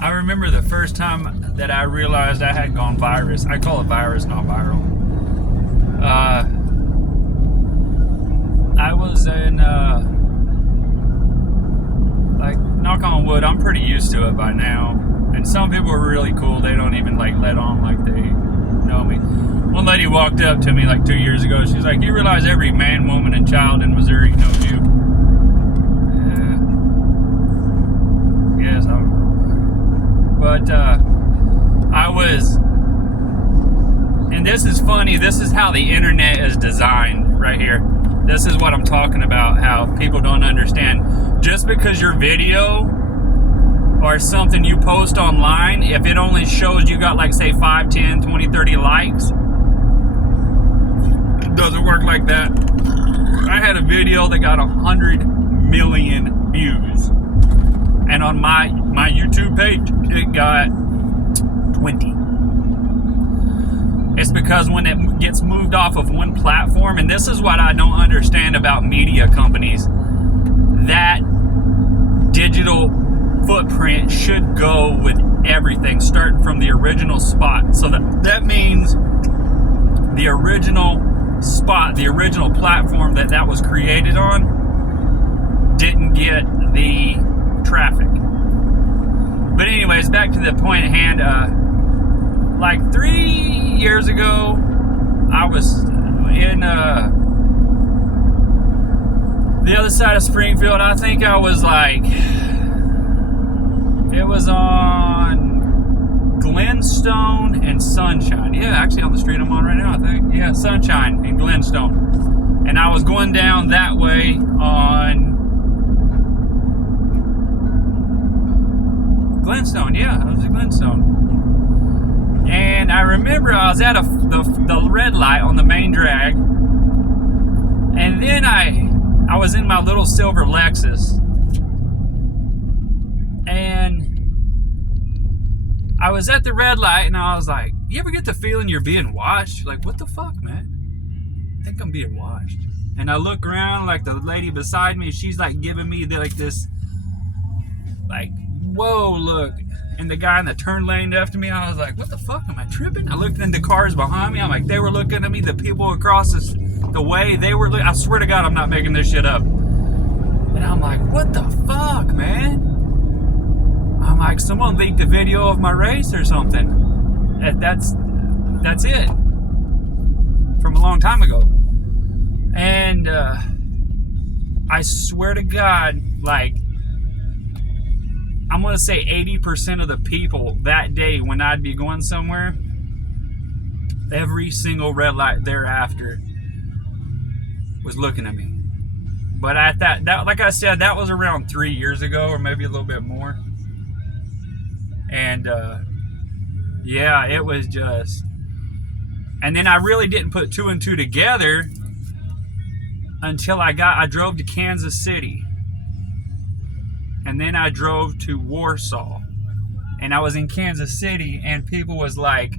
I remember the first time that I realized I had gone virus. I call it virus, not viral. I was in, like, knock on wood, I'm pretty used to it by now. And some people are really cool. They don't even, like, let on like they know me. One lady walked up to me, like, 2 years ago. She's like, you realize every man, woman, and child in Missouri knows you? Yeah. Yes, but I was, and this is funny, this is how the internet is designed right here. This is what I'm talking about, how people don't understand. Just because your video or something you post online, if it only shows you got like say 5, 10, 20, 30 likes, it doesn't work like that. I had a video that got 100 million views. And on my YouTube page, it got 20. It's because when it gets moved off of one platform, and this is what I don't understand about media companies, that digital footprint should go with everything, starting from the original spot. So that means the original spot, the original platform that was created on, didn't get the traffic. But anyways, back to the point at hand. Like 3 years ago, I was in the other side of Springfield. I think I was like, it was on Glenstone and Sunshine. Yeah, actually on the street I'm on right now, I think. Yeah, Sunshine and Glenstone. And I was going down that way on Glenstone. Yeah, I was at Glenstone. And I remember I was at the red light on the main drag. And then I was in my little silver Lexus. And I was at the red light and I was like, you ever get the feeling you're being watched? Like, what the fuck, man? I think I'm being watched. And I look around, like the lady beside me, she's like giving me like this, like, whoa, look. And the guy in the turn lane after me, I was like, what the fuck, am I tripping? I looked in the cars behind me, I'm like, they were looking at me, the people across the way, they were I swear to God, I'm not making this shit up. And I'm like, what the fuck, man? I'm like, someone leaked a video of my race or something. That's it. From a long time ago. And I swear to God, like, I'm going to say 80% of the people that day when I'd be going somewhere, every single red light thereafter was looking at me. But at that like I said, that was around 3 years ago or maybe a little bit more. And yeah, it was just, and then I really didn't put two and two together until I drove to Kansas City. And then I drove to Warsaw. And I was in Kansas City and people was like,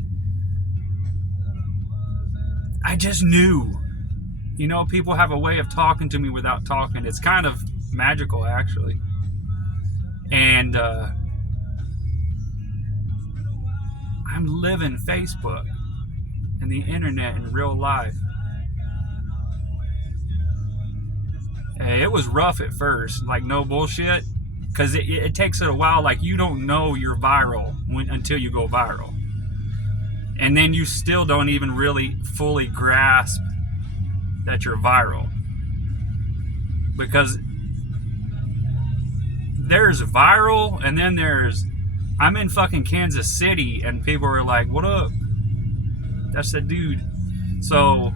I just knew. You know, people have a way of talking to me without talking. It's kind of magical, actually. And I'm living Facebook and the internet in real life. Hey, it was rough at first, like no bullshit. Because it takes it a while, like you don't know you're viral until you go viral. And then you still don't even really fully grasp that you're viral. Because there's viral, and then there's, I'm in fucking Kansas City, and people are like, what up? That's the dude. So,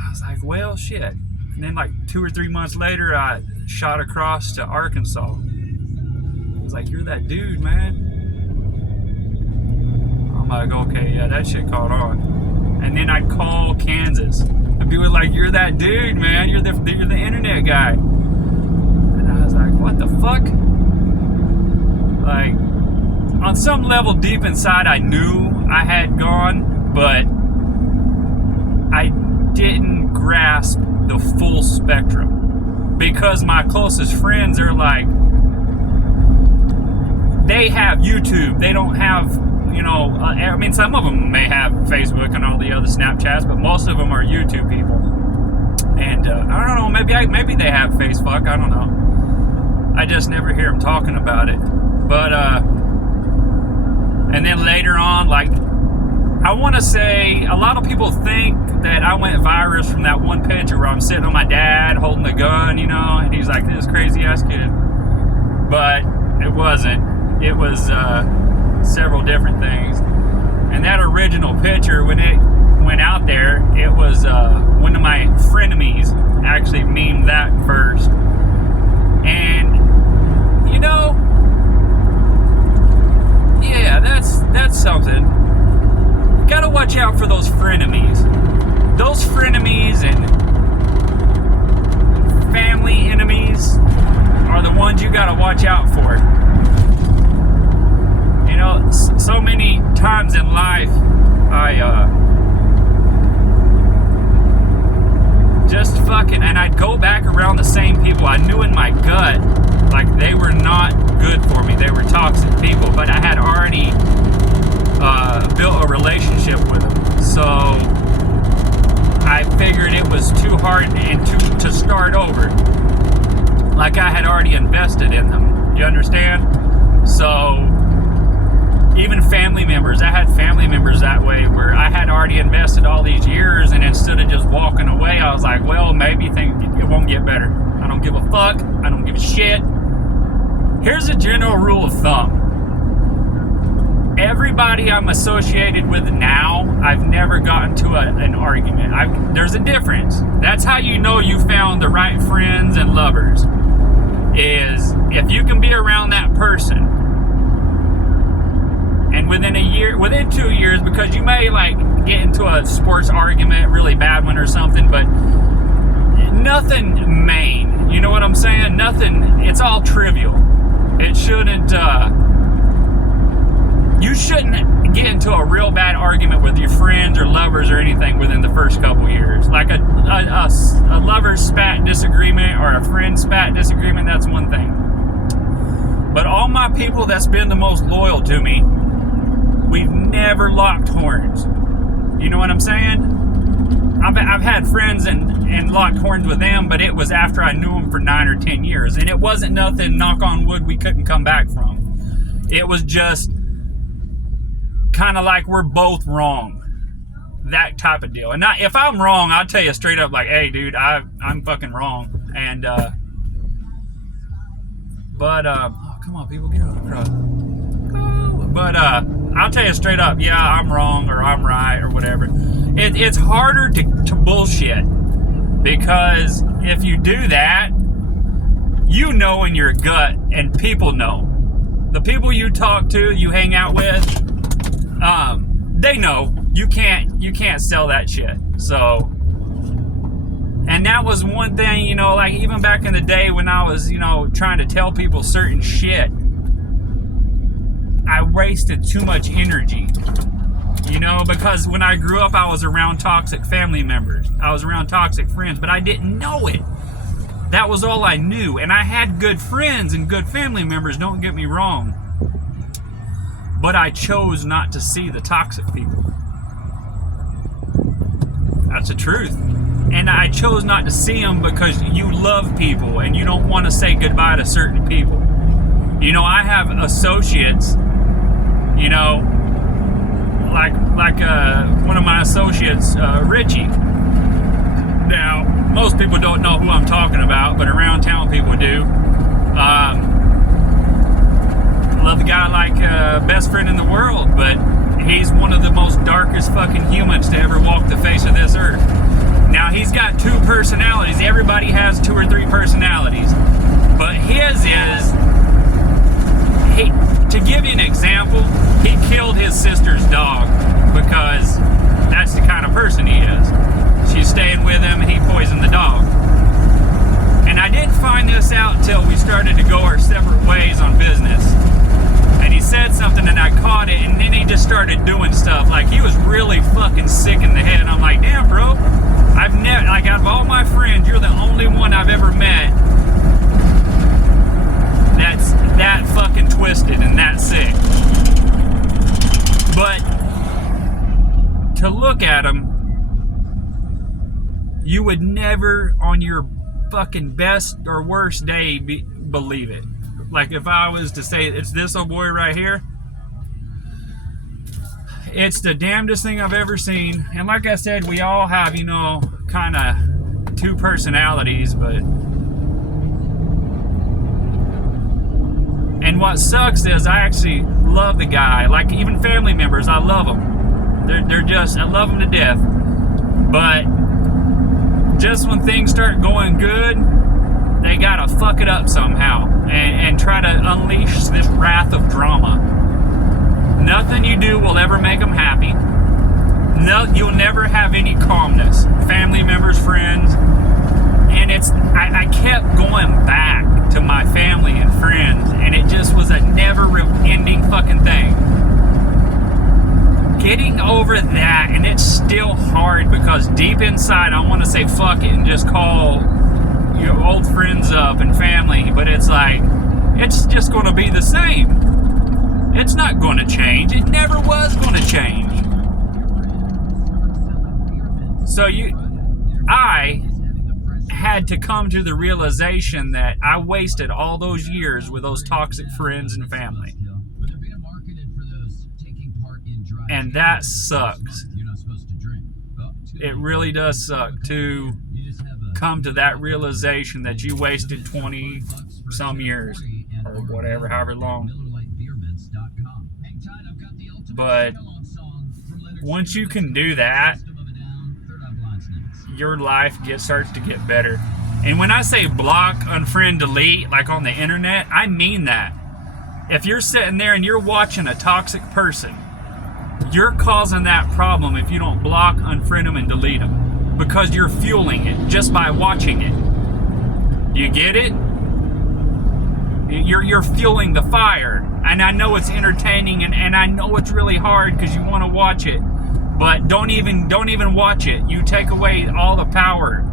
I was like, well, shit. And then like 2 or 3 months later, I shot across to Arkansas. I was like, you're that dude, man. I'm like, okay, yeah, that shit caught on. And then I'd call Kansas. And people were like, you're that dude, man. You're the internet guy. And I was like, what the fuck? Like, on some level deep inside, I knew I had gone, but I didn't grasp the full spectrum, because my closest friends are like, they have YouTube. They don't have, you know, I mean, some of them may have Facebook and all the other Snapchats, but most of them are YouTube people. And I don't know, maybe they have Facebook. I don't know. I just never hear them talking about it. But and then later on, like, I want to say a lot of people think that I went viral from that one picture where I'm sitting on my dad holding the gun, you know, and he's like this crazy ass kid. But it wasn't. It was several different things. And that original picture, when it went out there, it was one of my frenemies actually memed that first. And you know, yeah, that's something. You gotta watch out for those frenemies. Those frenemies and family enemies are the ones you gotta watch out for. You know, so many times in life, I'd go back around the same people. I knew in my gut, like, they were not good for me. They were toxic people, but I had already built a relationship with them. So I figured it was too hard and to start over. Like, I had already invested in them. You understand? So even family members, I had family members that way where I had already invested all these years, and instead of just walking away, I was like, well, maybe it won't get better. I don't give a fuck. I don't give a shit. Here's a general rule of thumb. Everybody I'm associated with now, I've never gotten to an argument. There's a difference. That's how you know you found the right friends and lovers, is if you can be around that person, and within 2 years, because you may like get into a sports argument, really bad one or something, but nothing main. You know what I'm saying? Nothing. It's all trivial. It shouldn't. You shouldn't get into a real bad argument with your friends or lovers or anything within the first couple years. Like a lover's spat disagreement or a friend spat disagreement, that's one thing. But all my people that's been the most loyal to me, we've never locked horns. You know what I'm saying? I've had friends and locked horns with them, but it was after I knew them for 9 or 10 years. And it wasn't nothing, knock on wood, we couldn't come back from. It was just kind of like we're both wrong. That type of deal. And if I'm wrong, I'll tell you straight up, like, hey, dude, I'm fucking wrong. And, oh, come on, people, get out of the crowd. But, I'll tell you straight up, yeah, I'm wrong or I'm right or whatever. It's harder to bullshit, because if you do that, you know in your gut, and people know. The people you talk to, you hang out with, they know you can't sell that shit. So, and that was one thing, you know, like even back in the day when I was, you know, trying to tell people certain shit, I wasted too much energy, you know, because when I grew up, I was around toxic family members. I was around toxic friends, but I didn't know it. That was all I knew. And I had good friends and good family members, don't get me wrong. But I chose not to see the toxic people. That's the truth. And I chose not to see them because you love people and you don't want to say goodbye to certain people. You know, I have associates, you know, like one of my associates, Richie. Now, most people don't know who I'm talking about, but around town people do. I love the guy like best friend in the world, but he's one of the most darkest fucking humans to ever walk the face of this earth. Now, he's got 2 personalities. Everybody has 2 or 3 personalities. But his is, to give you an example, he killed his sister's dog because that's the kind of person he is. She's staying with him and he poisoned the dog. And I didn't find this out till we started to go our separate ways on business. And he said something and I caught it, and then he just started doing stuff. Like, he was really fucking sick in the head. And I'm like, damn, bro, I've never, like, out of all my friends, you're the only one I've ever met that's that fucking twisted and that You would never on your fucking best or worst day believe it. Like if I was to say it's this old boy right here, it's the damnedest thing I've ever seen. And like I said, we all have, you know, kind of two personalities, but... And what sucks is I actually love the guy. Like even family members, I love them. They're just, I love them to death. But just when things start going good, they gotta fuck it up somehow and try to unleash this wrath of drama. Nothing you do will ever make them happy. No, you'll never have any calmness. Family members, friends. And I kept going back to my family and friends, and it just was a never-ending fucking thing. Getting over that, and it's still hard because deep inside I want to say fuck it and just call your old friends up and family, but it's like, it's just going to be the same. It's not going to change. It never was going to change. So I had to come to the realization that I wasted all those years with those toxic friends and family. And that sucks. It really does suck to come to that realization that you wasted 20 some years or whatever, however long. But once you can do that, your life starts to get better. And when I say block, unfriend, delete, like on the internet, I mean that. If you're sitting there and you're watching a toxic person, you're causing that problem if you don't block, unfriend them, and delete them. Because you're fueling it just by watching it. You get it? You're fueling the fire. And I know it's entertaining and I know it's really hard because you want to watch it. But don't even watch it. You take away all the power.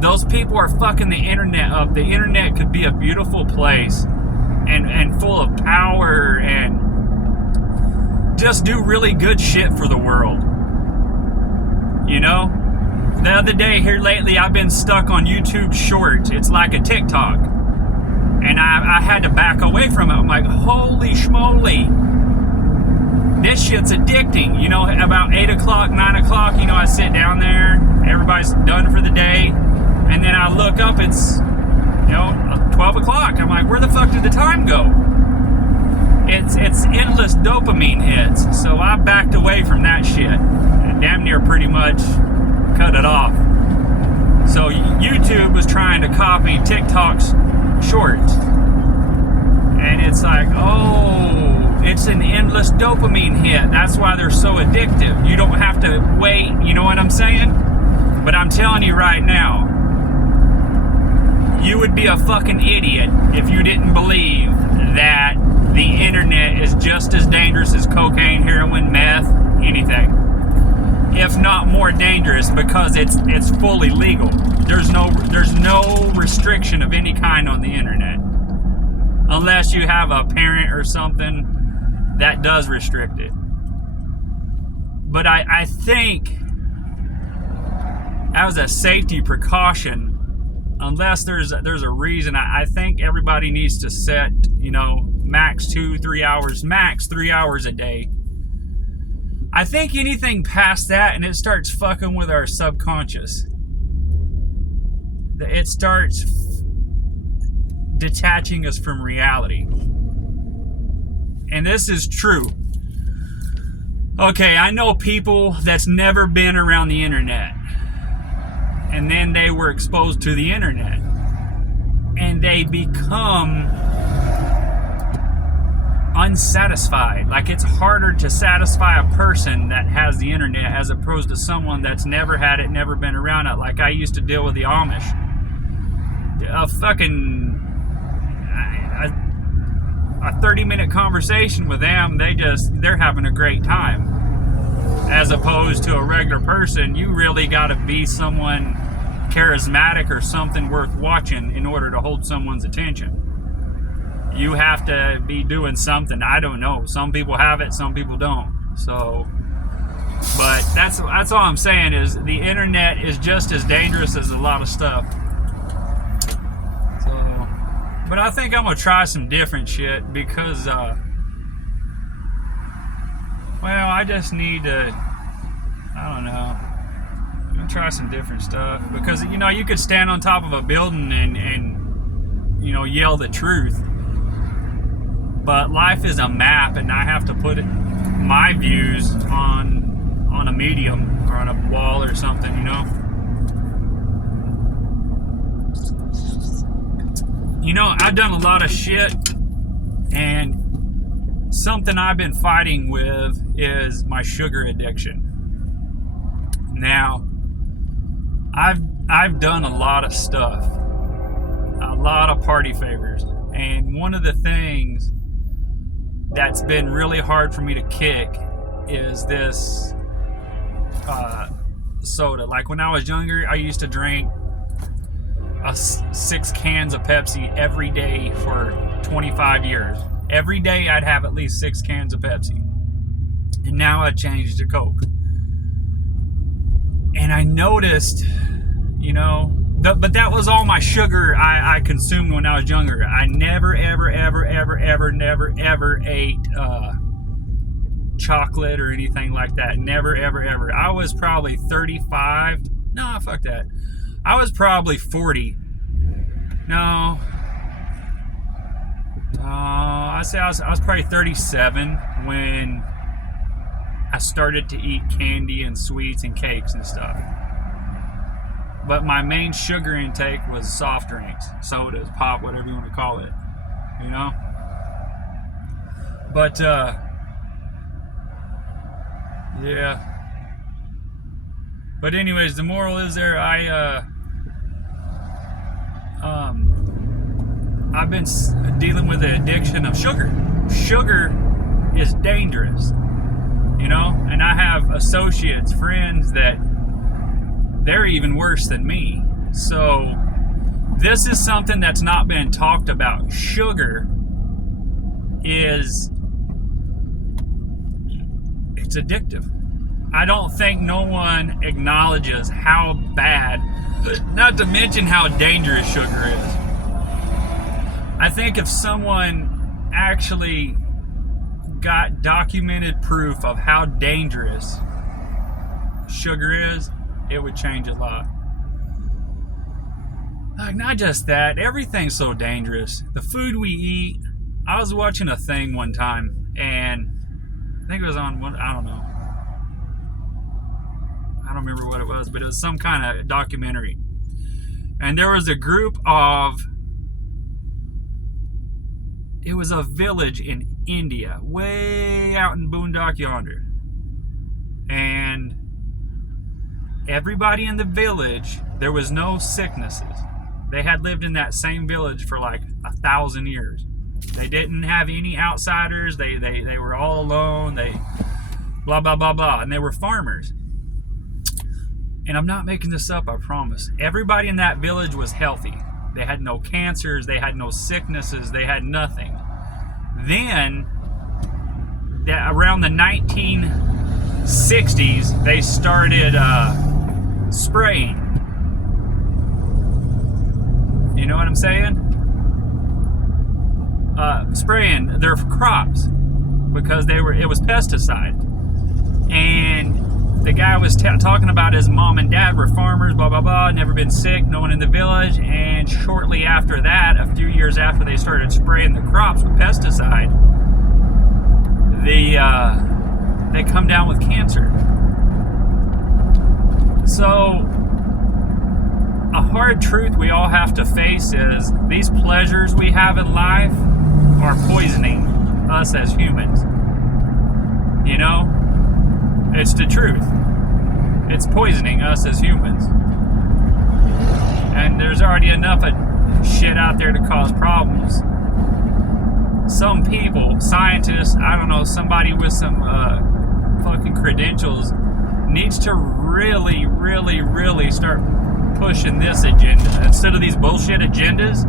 Those people are fucking the internet up. The internet could be a beautiful place and full of power and just do really good shit for the world. You know? The other day here lately, I've been stuck on YouTube Shorts. It's like a TikTok. And I had to back away from it. I'm like, holy schmoly. This shit's addicting. You know, about 8 o'clock, 9 o'clock, you know, I sit down there. Everybody's done for the day. And then I look up, it's, you know, 12 o'clock. I'm like, where the fuck did the time go? It's endless dopamine hits. So I backed away from that shit. And damn near pretty much cut it off. So YouTube was trying to copy TikTok's shorts. And it's like, oh, it's an endless dopamine hit. That's why they're so addictive. You don't have to wait, you know what I'm saying? But I'm telling you right now, you would be a fucking idiot if you didn't believe that the internet is just as dangerous as cocaine, heroin, meth, anything. If not more dangerous, because it's fully legal. There's no restriction of any kind on the internet. Unless you have a parent or something that does restrict it. But I think as a safety precaution, unless there's a reason, I think everybody needs to set, you know, max 2-3 hours, max 3 hours a day. I think anything past that and it starts fucking with our subconscious. It starts detaching us from reality. And this is true. Okay, I know people that's never been around the internet. And then they were exposed to the internet. And they become unsatisfied. Like it's harder to satisfy a person that has the internet as opposed to someone that's never had it, never been around it. Like I used to deal with the Amish. A 30-minute conversation with them, they're having a great time. As opposed to a regular person, you really got to be someone charismatic or something worth watching in order to hold someone's attention. You have to be doing something. I don't know. Some people have it, some people don't. So But that's all I'm saying is the internet is just as dangerous as a lot of stuff. So, but I think I'm gonna try some different shit because, well, I just need to, I don't know, I'm gonna try some different stuff because you could stand on top of a building and yell the truth, but life is a map, and I have to put my views on a medium or on a wall or something, I've done a lot of shit, and something I've been fighting with is my sugar addiction. Now, I've done a lot of stuff, a lot of party favors, and one of the things that's been really hard for me to kick is this soda. Like when I was younger, I used to drink 6 cans of Pepsi every day for 25 years. Every day I'd have at least 6 cans of Pepsi. And now I changed to Coke. And I noticed, but that was all my sugar I consumed when I was younger. I never, ever, ever, ever, ever, never, ever ate chocolate or anything like that. Never, ever, ever. I was probably 35. No, fuck that. I was probably 40. No. I say I was probably 37 when I started to eat candy and sweets and cakes and stuff. But my main sugar intake was soft drinks, sodas, pop, whatever you want to call it, But, yeah. But anyways, the moral is there, I've been dealing with the addiction of sugar. Sugar is dangerous, and I have associates, friends that they're even worse than me. So this is something that's not been talked about. Sugar it's addictive. I don't think no one acknowledges how bad, not to mention how dangerous sugar is. I think if someone actually got documented proof of how dangerous sugar is, it would change a lot. Like, not just that, everything's so dangerous. The food we eat. I was watching a thing one time, and I think it was on one, I don't know. I don't remember what it was, but it was some kind of documentary. And there was a group of, it was a village in India, way out in Boondock yonder. And everybody in the village, there was no sicknesses. They had lived in that same village for like 1,000 years. They didn't have any outsiders. They were all alone. They blah, blah, blah, blah. And they were farmers. And I'm not making this up, I promise. Everybody in that village was healthy. They had no cancers. They had no sicknesses. They had nothing. Then, around the 1960s, they started spraying. You know what I'm saying? Spraying their crops because it was pesticide. And the guy was talking about his mom and dad were farmers, blah, blah, blah, never been sick, no one in the village. And shortly after that, a few years after they started spraying the crops with pesticide, they come down with cancer. So, a hard truth we all have to face is these pleasures we have in life are poisoning us as humans. It's the truth. It's poisoning us as humans. And there's already enough of shit out there to cause problems. Some people, scientists, I don't know, somebody with some fucking credentials needs to really, really, really start pushing this agenda. Instead of these bullshit agendas,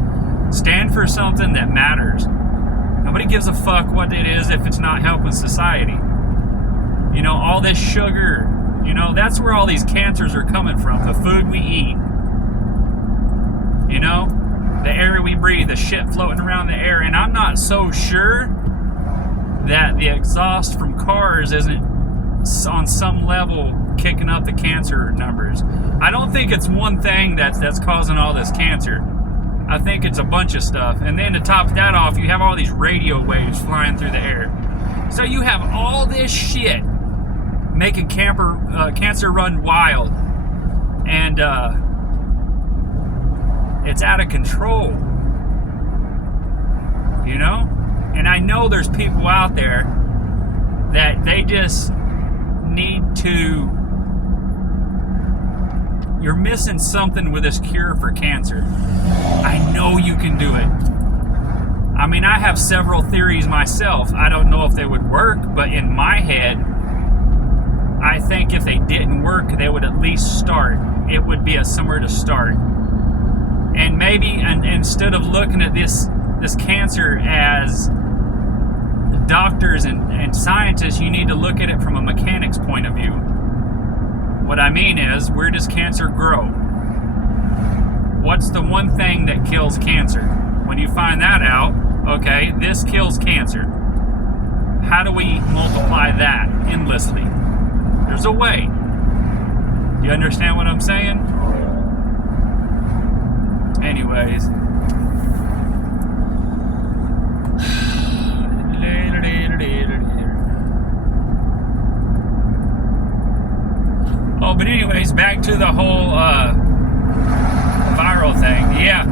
stand for something that matters. Nobody gives a fuck what it is if it's not helping society. You know, all this sugar, you know, that's where all these cancers are coming from, the food we eat. You know, the air we breathe, the shit floating around the air. And I'm not so sure that the exhaust from cars isn't on some level kicking up the cancer numbers. I don't think it's one thing that's causing all this cancer. I think it's a bunch of stuff. And then to top that off, you have all these radio waves flying through the air. So you have all this shit making cancer run wild. And it's out of control. You know? And I know there's people out there that they just need to... You're missing something with this cure for cancer. I know you can do it. I mean, I have several theories myself. I don't know if they would work, but in my head, I think if they didn't work, they would at least start. It would be somewhere to start. And maybe instead of looking at this cancer as doctors and scientists, you need to look at it from a mechanic's point of view. What I mean is, where does cancer grow? What's the one thing that kills cancer? When you find that out, okay, this kills cancer. How do we multiply that endlessly? There's a way. You understand what I'm saying? Anyways. Oh, but anyways, back to the whole viral thing. Yeah.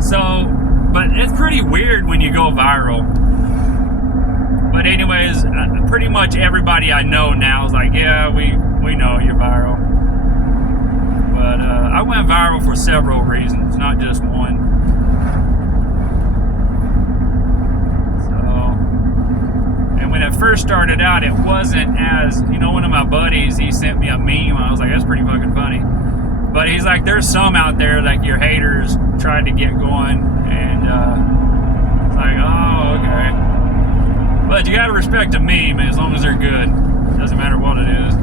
So, but it's pretty weird when you go viral. But anyways, pretty much everybody I know now is like, yeah, we know you're viral. But I went viral for several reasons, not just one. When it first started out, it wasn't as, you know, one of my buddies, he sent me a meme. I was like, that's pretty fucking funny. But he's like, there's some out there, like your haters tried to get going. And it's like, oh, okay. But you gotta respect a meme as long as they're good. Doesn't matter what it is.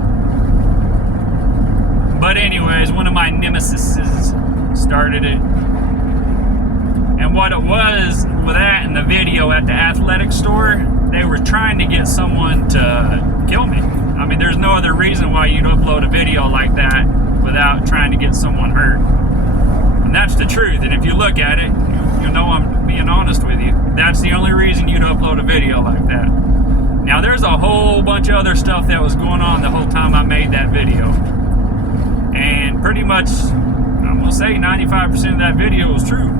But anyways, one of my nemesis started it. And what it was with that in the video at the athletic store, they were trying to get someone to kill me. I mean, there's no other reason why you'd upload a video like that without trying to get someone hurt. And that's the truth. And if you look at it, you know I'm being honest with you. That's the only reason you'd upload a video like that. Now, there's a whole bunch of other stuff that was going on the whole time I made that video. And pretty much, I'm going to say 95% of that video was true.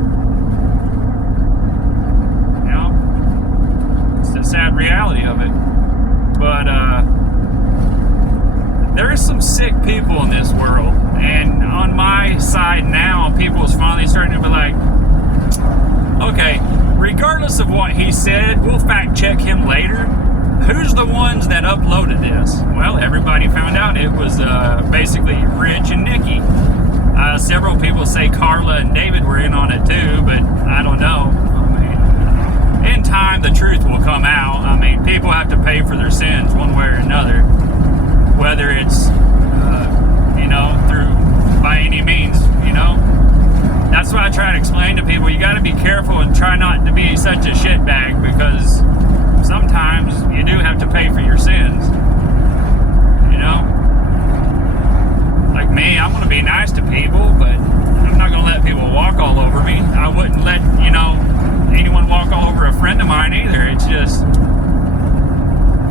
The sad reality of it. But there's some sick people in this world, and on my side now, people is finally starting to be like, okay, regardless of what he said, we'll fact check him later. Who's the ones that uploaded this? Well, everybody found out it was basically Rich and Nikki. Several people say Carla and David were in on it too, but I don't know. In time, the truth will come out. I mean, people have to pay for their sins one way or another. Whether it's, you know, through, by any means, you know. That's why I try to explain to people, you got to be careful and try not to be such a shitbag, because sometimes you do have to pay for your sins. You know? Like me, I'm going to be nice to people, but I'm not going to let people walk all over me. I wouldn't let, you know, anyone walk all over a friend of mine either. It's just,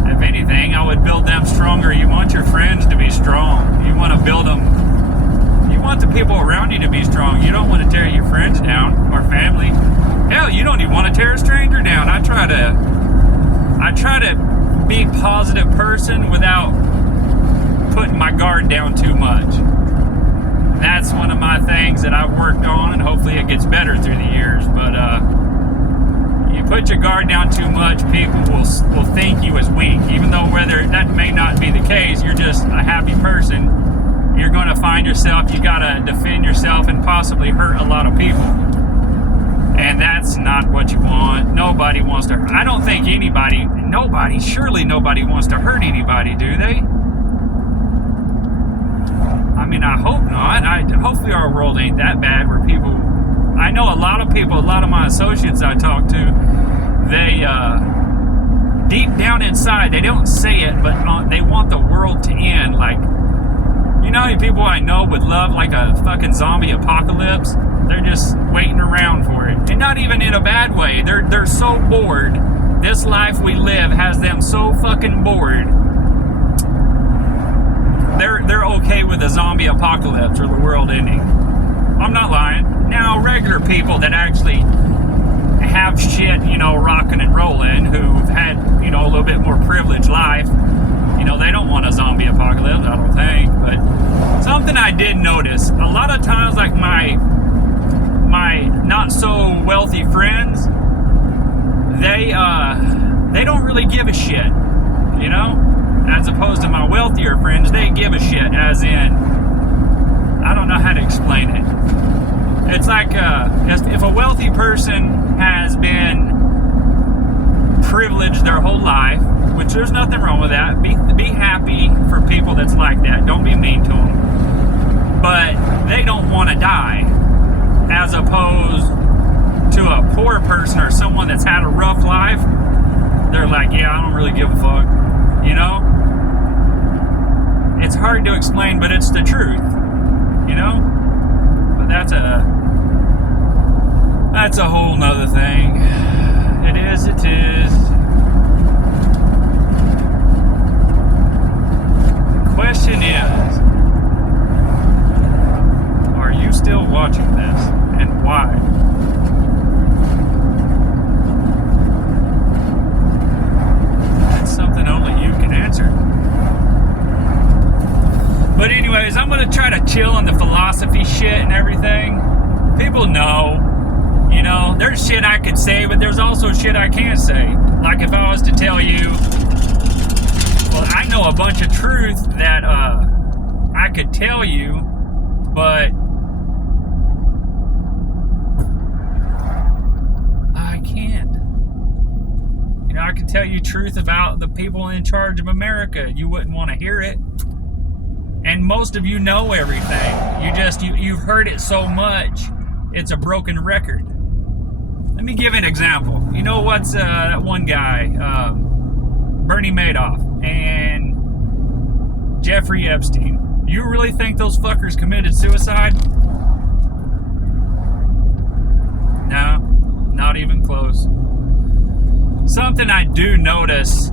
if anything, I would build them stronger. You want your friends to be strong. You want to build them. You want the people around you to be strong. You don't want to tear your friends down or family. Hell, you don't even want to tear a stranger down. I try to be a positive person without putting my guard down too much. That's one of my things that I've worked on, and hopefully it gets better through the years. But you put your guard down too much, people will think you as weak, even though whether that may not be the case. You're just a happy person. You're going to find yourself, you got to defend yourself and possibly hurt a lot of people. And that's not what you want. Nobody wants to. I don't think surely nobody wants to hurt anybody, do they? I mean, I hope not. Hopefully our world ain't that bad where people. I know a lot of people, a lot of my associates I talk to, they deep down inside, they don't say it, but they want the world to end. Like, you know how many people I know would love like a fucking zombie apocalypse? They're just waiting around for it. And not even in a bad way. They're so bored. This life we live has them so fucking bored. They're okay with a zombie apocalypse or the world ending. I'm not lying. Now, regular people that actually have shit, you know, rocking and rolling, who've had, you know, a little bit more privileged life, you know, they don't want a zombie apocalypse, I don't think. But something I did notice, a lot of times, like my not so wealthy friends, they don't really give a shit, you know, as opposed to my wealthier friends, they give a shit, as in, I don't know how to explain it. It's like if a wealthy person has been privileged their whole life, which there's nothing wrong with that. Be happy for people that's like that. Don't be mean to them. But they don't want to die, as opposed to a poor person or someone that's had a rough life. They're like, yeah, I don't really give a fuck. You know? It's hard to explain, but it's the truth. You know? But that's a whole nother thing. It is. The question is, are you still watching this, and why? That's something only you can answer. But anyways, I'm going to try to chill on the philosophy shit and everything. People know, you know, there's shit I could say, but there's also shit I can't say. Like if I was to tell you, well, I know a bunch of truth that I could tell you, but I can't. You know, I could tell you truth about the people in charge of America. You wouldn't want to hear it. And most of you know everything. You've heard it so much, it's a broken record. Let me give an example. You know what's that one guy, Bernie Madoff and Jeffrey Epstein. You really think those fuckers committed suicide? No, not even close. Something I do notice,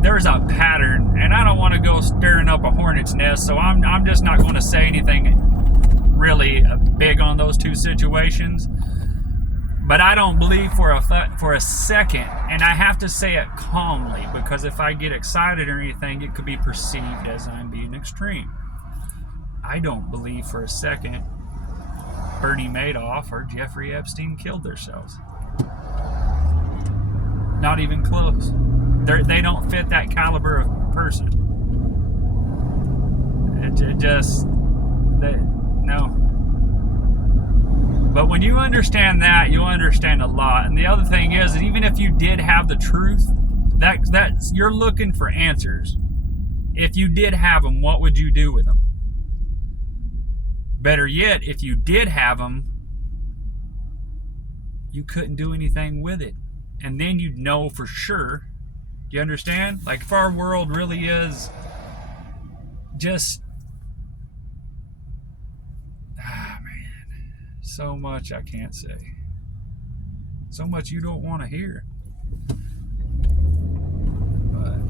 there's a pattern, and I don't want to go stirring up a hornet's nest, so I'm just not going to say anything really big on those two situations. But I don't believe for a second, and I have to say it calmly, because if I get excited or anything, it could be perceived as I'm being extreme. I don't believe for a second Bernie Madoff or Jeffrey Epstein killed themselves. Not even close. They don't fit that caliber of person. No. But when you understand that, you'll understand a lot. And the other thing is that even if you did have the truth, that's you're looking for answers. If you did have them, what would you do with them? Better yet, if you did have them, you couldn't do anything with it. And then you'd know for sure. Do you understand? Like, if our world really is just... so much I can't say. So much you don't want to hear. But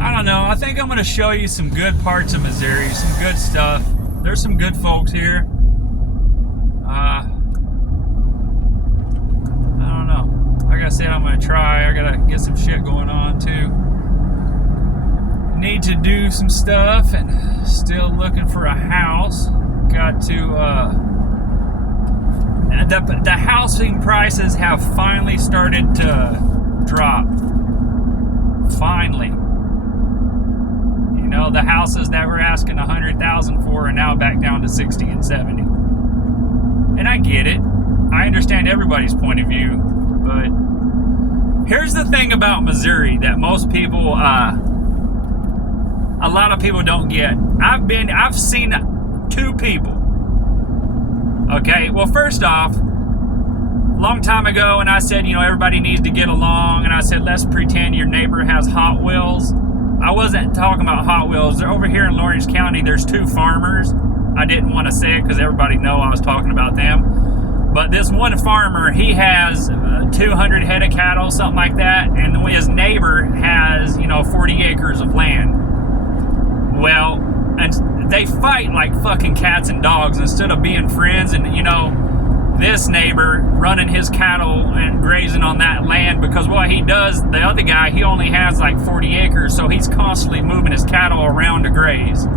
I don't know. I think I'm going to show you some good parts of Missouri. Some good stuff. There's some good folks here. I don't know. Like I said, I'm going to try. I got to get some shit going on too. Need to do some stuff, and still looking for a house. Got to the housing prices have finally started to drop. Finally. You know, the houses that were asking $100,000 for are now back down to 60 and 70. And I get it. I understand everybody's point of view. But here's the thing about Missouri that most people, a lot of people don't get. I've seen 2 people. Okay, well, first off, a long time ago, and I said, everybody needs to get along, and I said, let's pretend your neighbor has Hot Wheels. I wasn't talking about Hot Wheels. Over here in Lawrence County, there's 2 farmers. I didn't want to say it because everybody know I was talking about them. But this one farmer, he has 200 head of cattle, something like that, and his neighbor has, 40 acres of land. Well, and they fight like fucking cats and dogs instead of being friends. And this neighbor running his cattle and grazing on that land, because what he does, the other guy, he only has like 40 acres, so he's constantly moving his cattle around to graze.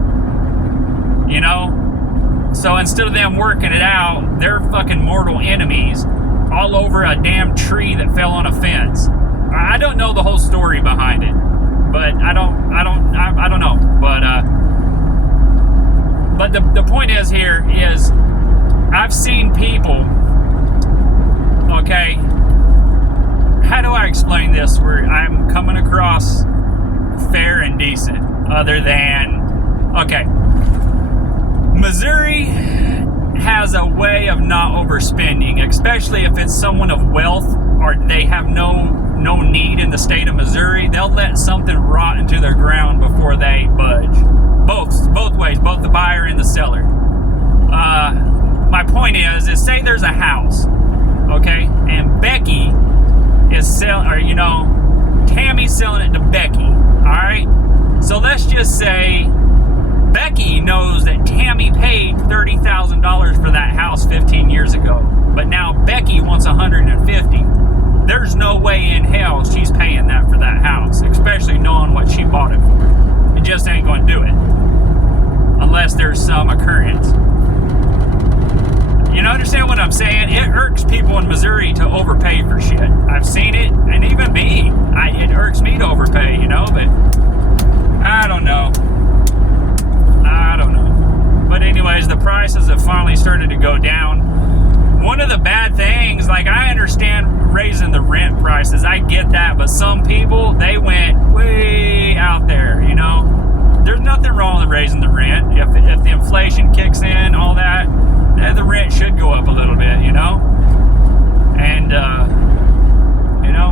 So instead of them working it out, they're fucking mortal enemies all over a damn tree that fell on a fence. I don't know the whole story behind it, but I don't know. But the point is here is I've seen people, okay, how do I explain this where I'm coming across fair and decent other than, okay, Missouri has a way of not overspending, especially if it's someone of wealth or they have no need in the state of Missouri. They'll let something rot into their ground before they budge. Both ways, both the buyer and the seller. My point is say there's a house, okay, and Becky is selling, or Tammy's selling it to Becky, all right? So let's just say Becky knows that Tammy paid $30,000 for that house 15 years ago, but now Becky wants $150,000. There's no way in hell she's paying that for that house, especially knowing what she bought it for. It just ain't going to do it unless there's some occurrence. You understand what I'm saying? It irks people in Missouri to overpay for shit. I've seen it, and even me. It irks me to overpay, but I don't know. But anyways, the prices have finally started to go down. One of the bad things, like I understand raising the rent prices, I get that, but some people, they went way out there, There's nothing wrong with raising the rent. If the inflation kicks in, all that, the rent should go up a little bit, and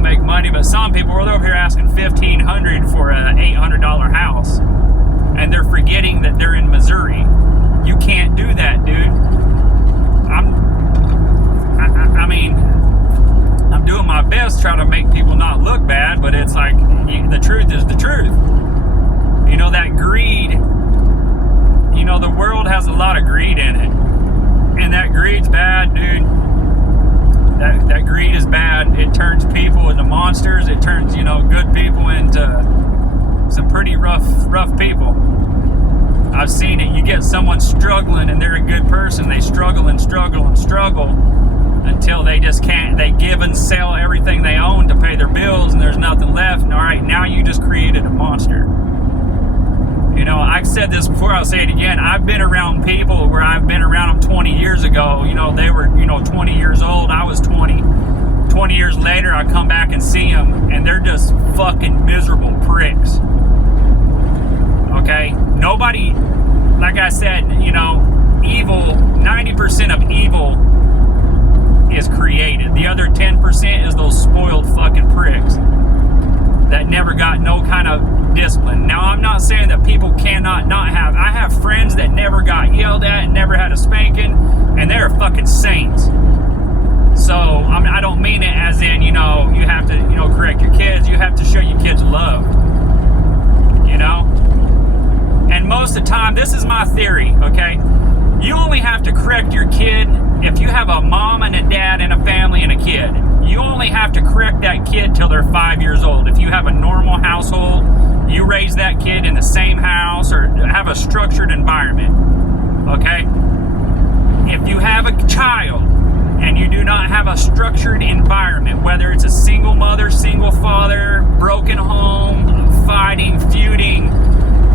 make money. But some people are over here asking $1,500 for an $800 house, and they're forgetting that they're in Missouri. You can't do that, dude. I'm doing my best trying to make people not look bad, but it's like the truth is the truth. That greed, the world has a lot of greed in it. And that greed's bad, dude. That greed is bad. It turns people into monsters. It turns, good people into some pretty rough people. I've seen it. You get someone struggling and they're a good person. They struggle and struggle and struggle until they just can't. They give and sell everything they own to pay their bills, and there's nothing left. And all right, now you just created a monster. I've said this before, I'll say it again. I've been around people where I've been around them 20 years ago. They were, 20 years old. I was 20. 20 years later, I come back and see them, and they're just fucking miserable pricks. Okay? Nobody, like I said, evil, 90% of evil is created. The other 10% is those spoiled fucking pricks that never got no kind of discipline. Now, I'm not saying that people cannot not have. I have friends that never got yelled at and never had a spanking, and they're fucking saints. So, I don't mean it as in, you have to, correct your kids. You have to show your kids love. And most of the time, this is my theory, okay? You only have to correct your kid if you have a mom and a dad and a family and a kid. You only have to correct that kid till they're 5 years old. If you have a normal household, you raise that kid in the same house or have a structured environment, okay? If you have a child and you do not have a structured environment, whether it's a single mother, single father, broken home, fighting, feuding,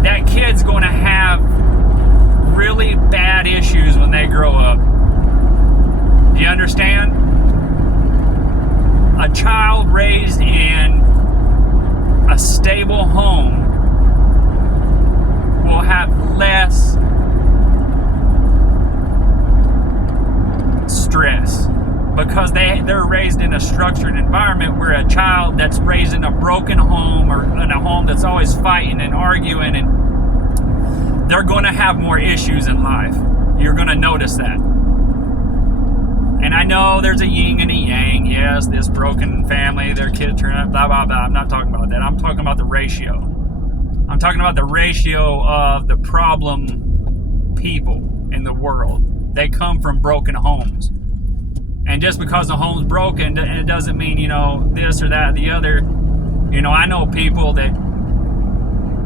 that kid's going to have really bad issues when they grow up. raised in a stable home will have less stress because they're raised in a structured environment, where a child that's raised in a broken home or in a home that's always fighting and arguing, and they're going to have more issues in life. You're going to notice that. And I know there's a yin and a yang. Yes, this broken family, their kid turned out, blah, blah, blah. I'm not talking about that. I'm talking about the ratio. I'm talking about the ratio of the problem people in the world. They come from broken homes. And just because the home's broken, it doesn't mean, this or that or the other. I know people that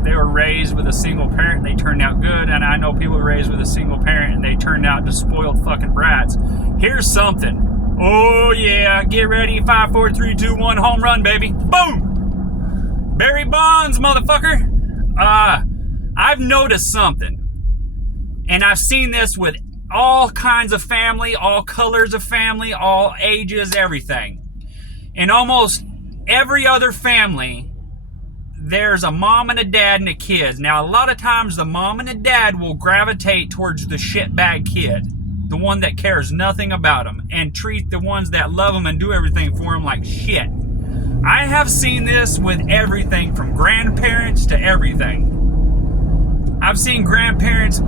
they were raised with a single parent, they turned out good, and I know people raised with a single parent and they turned out to spoiled fucking brats. Here's something. Oh yeah, get ready. 5, 4, 3, 2, 1, home run, baby. Boom! Barry Bonds, motherfucker. I've noticed something, and I've seen this with all kinds of family, all colors of family, all ages, everything. In almost every other family, there's a mom and a dad and a kid. Now, a lot of times the mom and the dad will gravitate towards the shitbag kid, the one that cares nothing about them, and treat the ones that love them and do everything for them like shit. I have seen this with everything from grandparents to everything. I've seen grandparents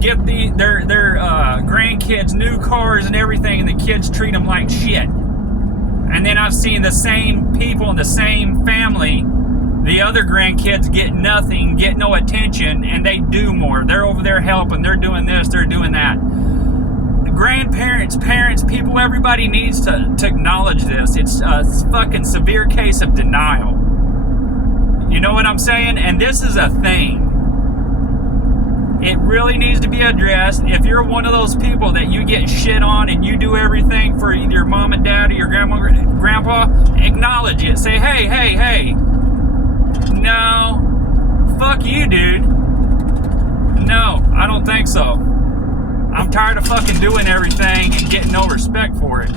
get their grandkids new cars and everything, and the kids treat them like shit. And then I've seen the same people in the same family, the other grandkids get nothing, get no attention, and they do more. They're over there helping, they're doing this, they're doing that. The grandparents, parents, people, everybody needs to acknowledge this. It's a fucking severe case of denial. You know what I'm saying? And this is a thing. It really needs to be addressed. If you're one of those people that you get shit on and you do everything for either your mom and dad or your grandma or grandpa, acknowledge it. Say, hey. No. Fuck you, dude. No, I don't think so. I'm tired of fucking doing everything and getting no respect for it.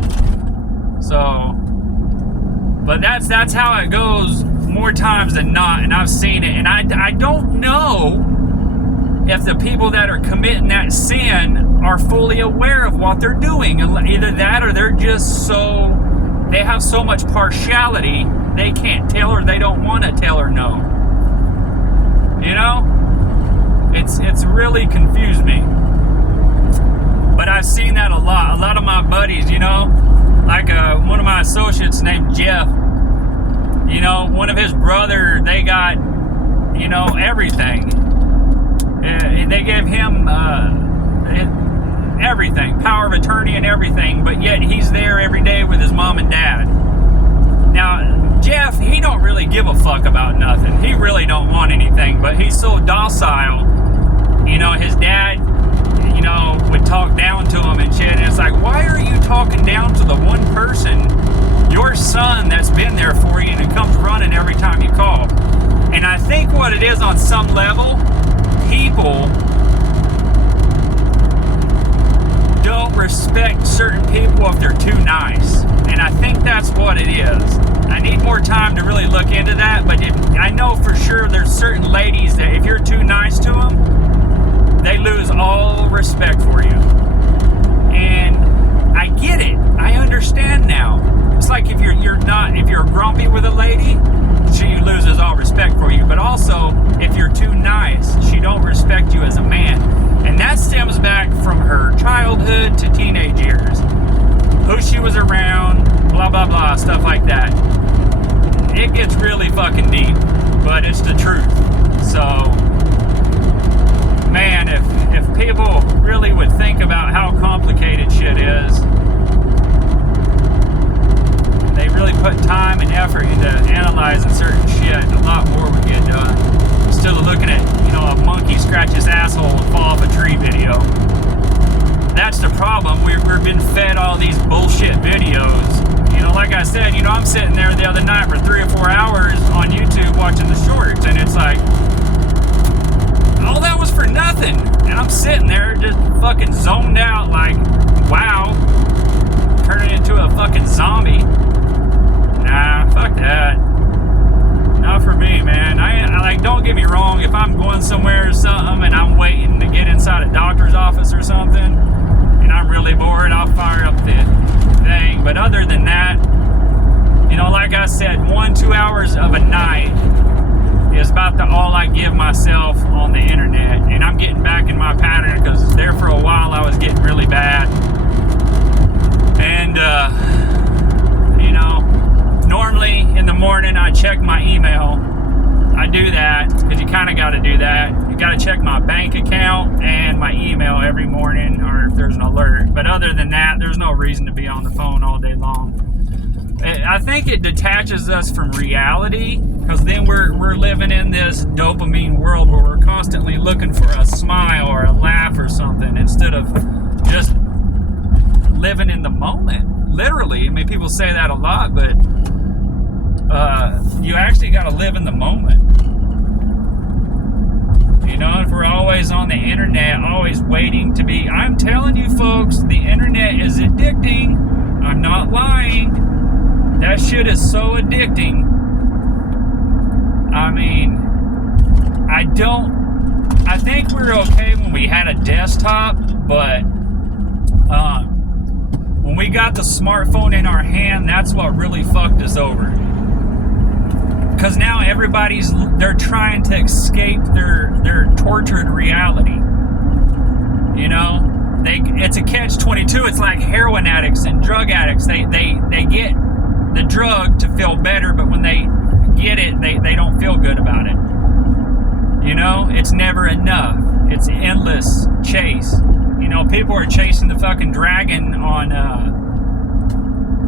So, but that's how it goes more times than not, and I've seen it. And I don't know if the people that are committing that sin are fully aware of what they're doing. Either that or they're just they have so much partiality, they can't tell or they don't want to tell or know. It's really confused me. But I've seen that a lot. A lot of my buddies, like one of my associates named Jeff, one of his brother, they got, everything. They gave him everything, power of attorney and everything, but yet he's there every day with his mom and dad. Now, Jeff, he don't really give a fuck about nothing. He really don't want anything, but he's so docile. His dad, would talk down to him and shit, and it's like, why are you talking down to the one person, your son, that's been there for you and comes running every time you call? And I think what it is on some level, people don't respect certain people if they're too nice. And I think that's what it is. I need more time to really look into that, but I know for sure there's certain ladies that if you're too nice to them, they lose all respect for you. And I get it. I understand now. It's like if you're grumpy with a lady, she loses all respect for you. But also, if you're too nice, she don't respect you as a man. And that stems back from her childhood to teenage years. Who she was around, blah, blah, blah, stuff like that. It gets really fucking deep, but it's the truth. So, man, if people really would think about how complicated shit is, they really put time and effort into analyzing certain shit, a lot more would get done. Instead of looking at, a monkey scratch his asshole and fall off a tree video. That's the problem. We've been fed all these bullshit videos. Like I said, I'm sitting there the other night for 3 or 4 hours on YouTube watching the shorts, and it's like, all that was for nothing. And I'm sitting there just fucking zoned out like, wow, turning into a fucking zombie. Nah, fuck that. Not for me, man. I like, don't get me wrong, if I'm going somewhere or something and I'm waiting to get inside a doctor's office or something and I'm really bored, I'll fire up the thing. But other than that, you know, like I said, 1-2 hours of a night is about all I give myself on the internet. And I'm getting back in my pattern because there for a while I was getting really bad. And, you know, normally in the morning I check my email. I do that because you kind of got to do that. You got to check my bank account and my email every morning, or if there's an alert. But other than that, there's no reason to be on the phone all day long. I think it detaches us from reality, because then we're living in this dopamine world where we're constantly looking for a smile or a laugh or something instead of just living in the moment. Literally, I mean, people say that a lot, but you actually got to live in the moment. You know, if we're always on the internet, always waiting to be... I'm telling you folks, the internet is addicting. I'm not lying. That shit is so addicting. I mean, I think we were okay when we had a desktop, but when we got the smartphone in our hand, that's what really fucked us over. Because now they're trying to escape their tortured reality. You know, it's a catch-22. It's like heroin addicts and drug addicts. They get the drug to feel better, but when they get it, they don't feel good about it. You know, it's never enough. It's endless chase. You know, people are chasing the fucking dragon on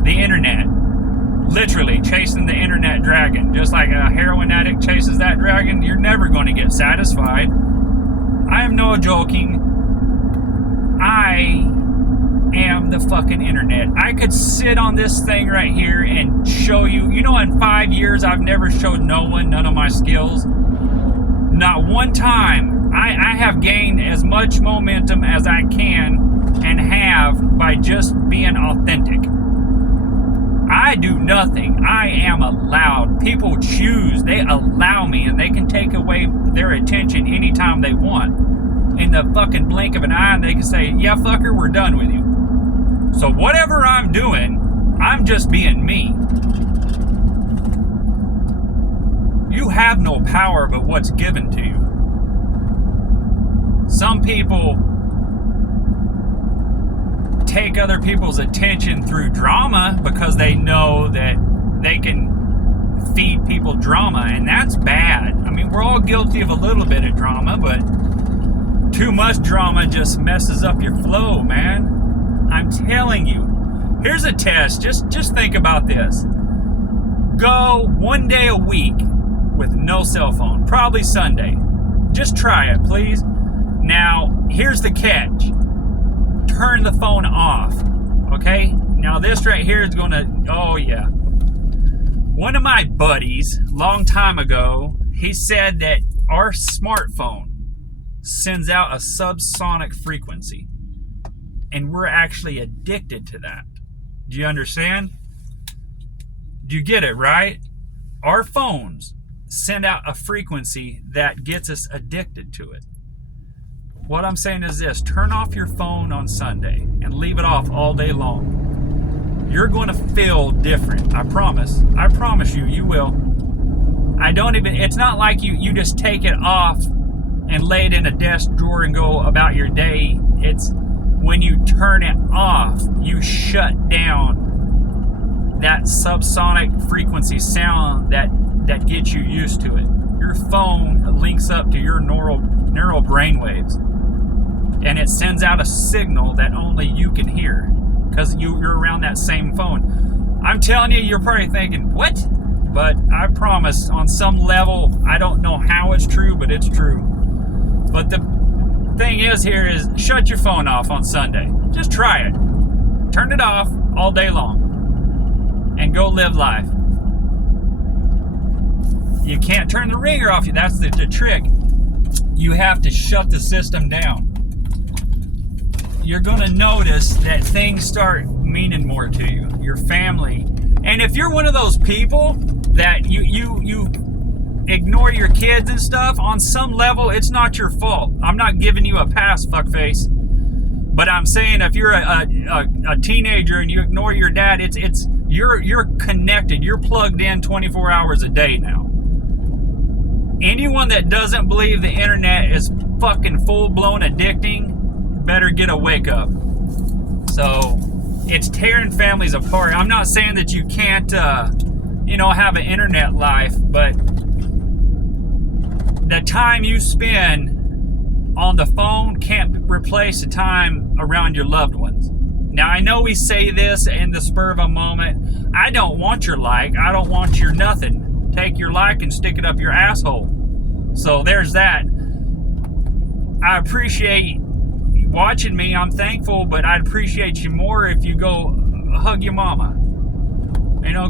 the internet. Literally chasing the internet dragon. Just like a heroin addict chases that dragon, you're never going to get satisfied. I am no joking. I am the fucking internet. I could sit on this thing right here and show you. You know, in 5 years, I've never showed none of my skills. Not one time. I have gained as much momentum as I can and have by just being authentic. I do nothing. I am allowed. People choose. They allow me, and they can take away their attention anytime they want. In the fucking blink of an eye, they can say, yeah, fucker, we're done with you. So whatever I'm doing, I'm just being me. You have no power but what's given to you. Some people take other people's attention through drama because they know that they can feed people drama, and that's bad. I mean, we're all guilty of a little bit of drama, but too much drama just messes up your flow, man. I'm telling you. Here's a test. Just think about this. Go 1 day a week with no cell phone. Probably Sunday. Just try it, please. Now, here's the catch. Turn the phone off. Okay? Now, this right here is going to... Oh, yeah. One of my buddies, long time ago, he said that our smartphone sends out a subsonic frequency. And we're actually addicted to that. Do you understand? Do you get it, right? Our phones send out a frequency that gets us addicted to it. What I'm saying is this: turn off your phone on Sunday and leave it off all day long. You're going to feel different. I promise. I promise you, you will. It's not like you just take it off and lay it in a desk drawer and go about your day. It's when you turn it off, you shut down that subsonic frequency sound that gets you used to it. Your phone links up to your neural brain waves, and it sends out a signal that only you can hear because you're around that same phone. I'm telling you, you're probably thinking, what? But I promise, on some level, I don't know how it's true, but it's true. But the thing is here is, shut your phone off on Sunday. Just try it. Turn it off all day long and go live life. You can't turn the ringer off. That's the trick. You have to shut the system down. You're going to notice that things start meaning more to you. Your family. And if you're one of those people that you ignore your kids and stuff, on some level, it's not your fault. I'm not giving you a pass, fuckface. But I'm saying if you're a teenager and you ignore your dad, it's you're connected. You're plugged in 24 hours a day now. Anyone that doesn't believe the internet is fucking full-blown addicting better get a wake up. So it's tearing families apart. I'm not saying that you can't have an internet life, but the time you spend on the phone can't replace the time around your loved ones. Now, I know we say this in the spur of a moment. I don't want your like. I don't want your nothing. Take your like and stick it up your asshole. So there's that. I appreciate watching me. I'm thankful, but I'd appreciate you more if you go hug your mama.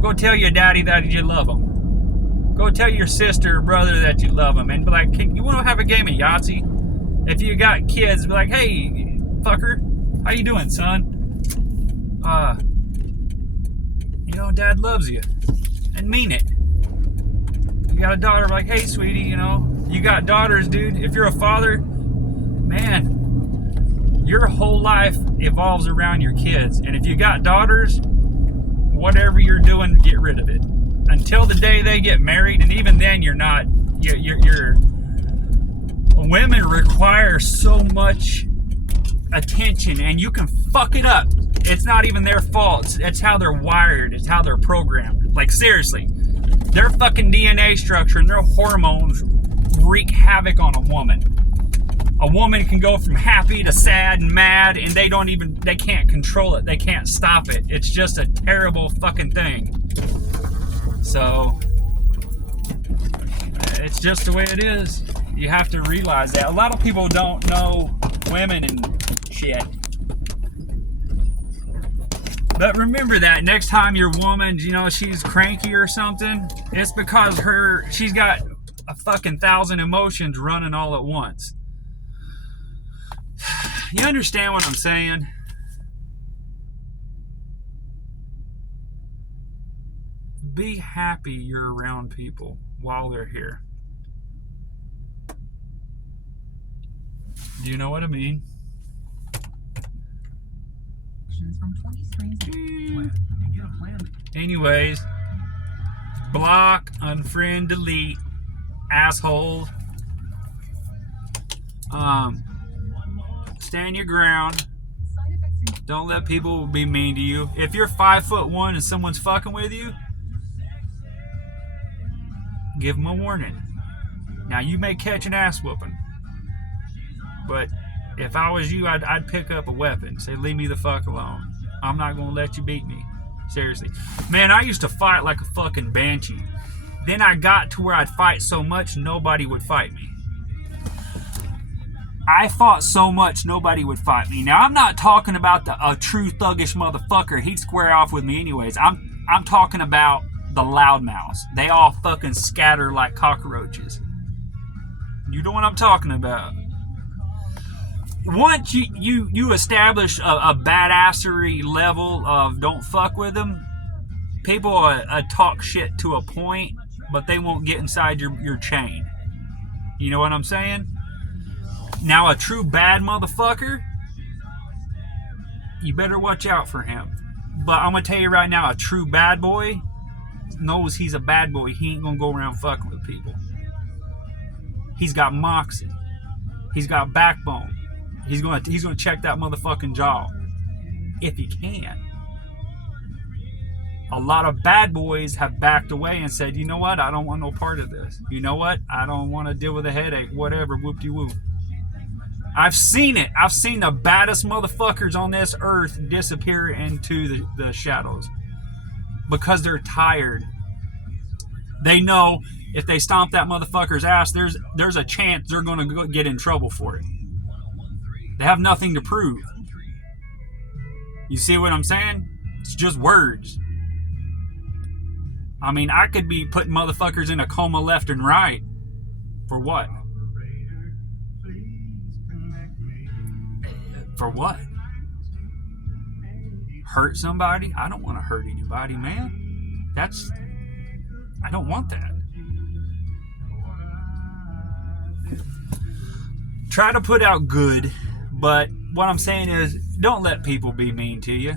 Go tell your daddy that you love him. Go tell your sister or brother that you love them. And be like, you want to have a game of Yahtzee? If you got kids, be like, hey, fucker, how you doing, son? Dad loves you. And mean it. You got a daughter, be like, hey, sweetie, you got daughters, dude. If you're a father, man, your whole life evolves around your kids. And if you got daughters, whatever you're doing, get rid of it. Until the day they get married, and even then you're not, you're women require so much attention, and you can fuck it up. It's not even their fault. It's how they're wired. It's how they're programmed. Like, seriously, their fucking DNA structure and their hormones wreak havoc on a woman. A woman can go from happy to sad and mad, and they can't control it. They can't stop it. It's just a terrible fucking thing. So, it's just the way it is. You have to realize that. A lot of people don't know women and shit. But remember that next time your woman, she's cranky or something, it's because she's got a fucking 1,000 emotions running all at once. You understand what I'm saying? Be happy you're around people while they're here. Do you know what I mean? Anyways, block, unfriend, delete, asshole. Stand your ground. Don't let people be mean to you. If you're 5'1" and someone's fucking with you, give them a warning. Now, you may catch an ass whooping, but if I was you, I'd pick up a weapon. Say, leave me the fuck alone. I'm not going to let you beat me. Seriously. Man, I used to fight like a fucking banshee. Then I got to where I'd fight so much, nobody would fight me. I fought so much, nobody would fight me. Now, I'm not talking about a true thuggish motherfucker. He'd square off with me anyways. I'm talking about the loudmouths. They all fucking scatter like cockroaches. You know what I'm talking about. Once you establish a badassery level of don't fuck with them, people talk shit to a point, but they won't get inside your chain. You know what I'm saying? Now, a true bad motherfucker, you better watch out for him. But I'm going to tell you right now, a true bad boy knows he's a bad boy. He ain't going to go around fucking with people. He's got moxie. He's got backbone. He's going to check that motherfucking jaw. If he can. A lot of bad boys have backed away and said, you know what? I don't want no part of this. You know what? I don't want to deal with a headache. Whatever. Whoop-de-whoop. I've seen it. I've seen the baddest motherfuckers on this earth disappear into the shadows. Because they're tired. They know if they stomp that motherfucker's ass, there's a chance they're going to get in trouble for it. They have nothing to prove. You see what I'm saying? It's just words. I mean, I could be putting motherfuckers in a coma left and right. For what? For what? Hurt somebody? I don't want to hurt anybody, man. I don't want that. Try to put out good, but what I'm saying is don't let people be mean to you.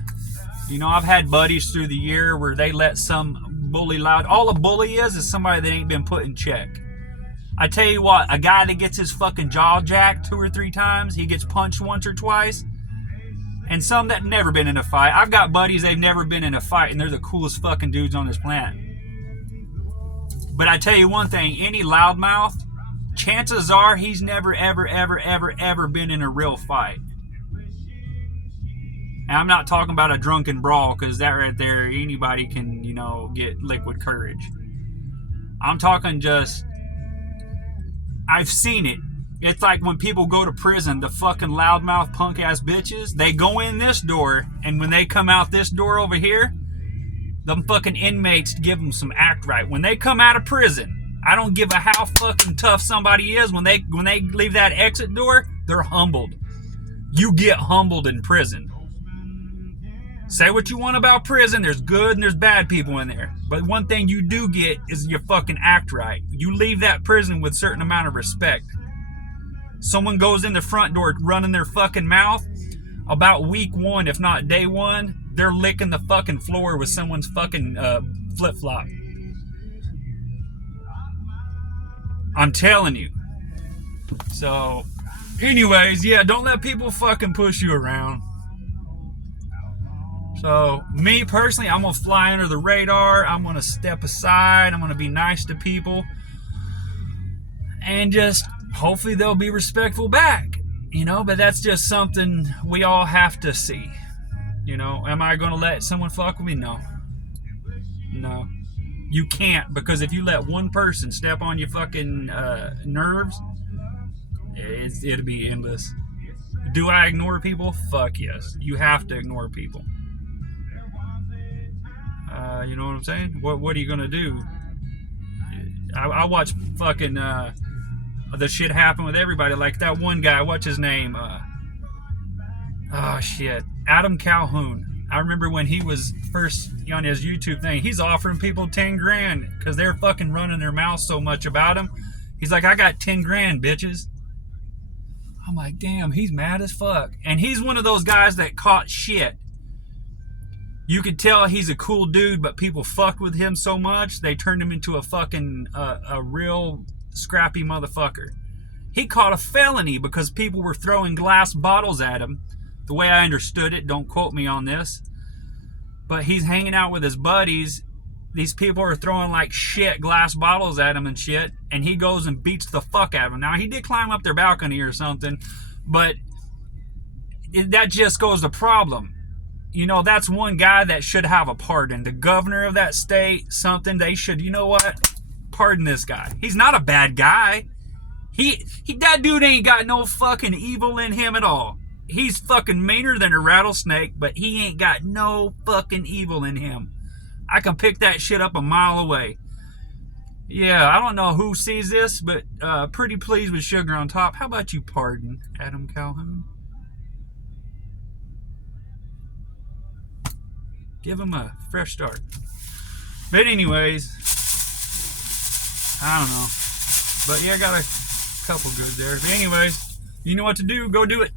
You know, I've had buddies through the year where they let some bully loud. All a bully is somebody that ain't been put in check. I tell you what, a guy that gets his fucking jaw jacked 2 or 3 times, he gets punched once or twice, and some that never been in a fight. I've got buddies, they've never been in a fight, and they're the coolest fucking dudes on this planet. But I tell you one thing, any loudmouth, chances are he's never, ever been in a real fight. And I'm not talking about a drunken brawl, because that right there, anybody can, you know, get liquid courage. I'm talking just, I've seen it. It's like when people go to prison, the fucking loudmouth punk ass bitches, they go in this door, and when they come out this door over here, them fucking inmates give them some act right. When they come out of prison, I don't give a how fucking tough somebody is. When they leave that exit door, they're humbled. You get humbled in prison. Say what you want about prison. There's good and there's bad people in there. But one thing you do get is your fucking act right. You leave that prison with a certain amount of respect. Someone goes in the front door running their fucking mouth, about week 1, if not day 1, they're licking the fucking floor with someone's fucking flip-flop. I'm telling you. So, anyways, yeah, don't let people fucking push you around. So, me personally, I'm going to fly under the radar. I'm going to step aside. I'm going to be nice to people. And just, hopefully they'll be respectful back. You know, but that's just something we all have to see. You know, am I going to let someone fuck with me? No. No. You can't, because if you let one person step on your fucking nerves, it'll be endless. Do I ignore people? Fuck yes. You have to ignore people. You know what I'm saying? What are you gonna do? I watch fucking the shit happen with everybody. Like that one guy, what's his name? Oh shit, Adam Calhoun. I remember when he was first on his YouTube thing, he's offering people 10 grand because they're fucking running their mouth so much about him. He's like, I got 10 grand, bitches. I'm like, damn, he's mad as fuck. And he's one of those guys that caught shit. You could tell he's a cool dude, but people fucked with him so much, they turned him into a fucking, a real scrappy motherfucker. He caught a felony because people were throwing glass bottles at him. The way I understood it, don't quote me on this. But he's hanging out with his buddies. These people are throwing like shit glass bottles at him and shit. And he goes and beats the fuck out of them. Now, he did climb up their balcony or something. But that just goes to problem. You know, that's one guy that should have a pardon. The governor of that state, something, they should, you know what? Pardon this guy. He's not a bad guy. That dude ain't got no fucking evil in him at all. He's fucking meaner than a rattlesnake, but he ain't got no fucking evil in him. I can pick that shit up a mile away. Yeah, I don't know who sees this, but pretty pleased with sugar on top. How about you pardon Adam Calhoun? Give him a fresh start. But anyways, I don't know. But yeah, I got a couple good there. But anyways, you know what to do. Go do it.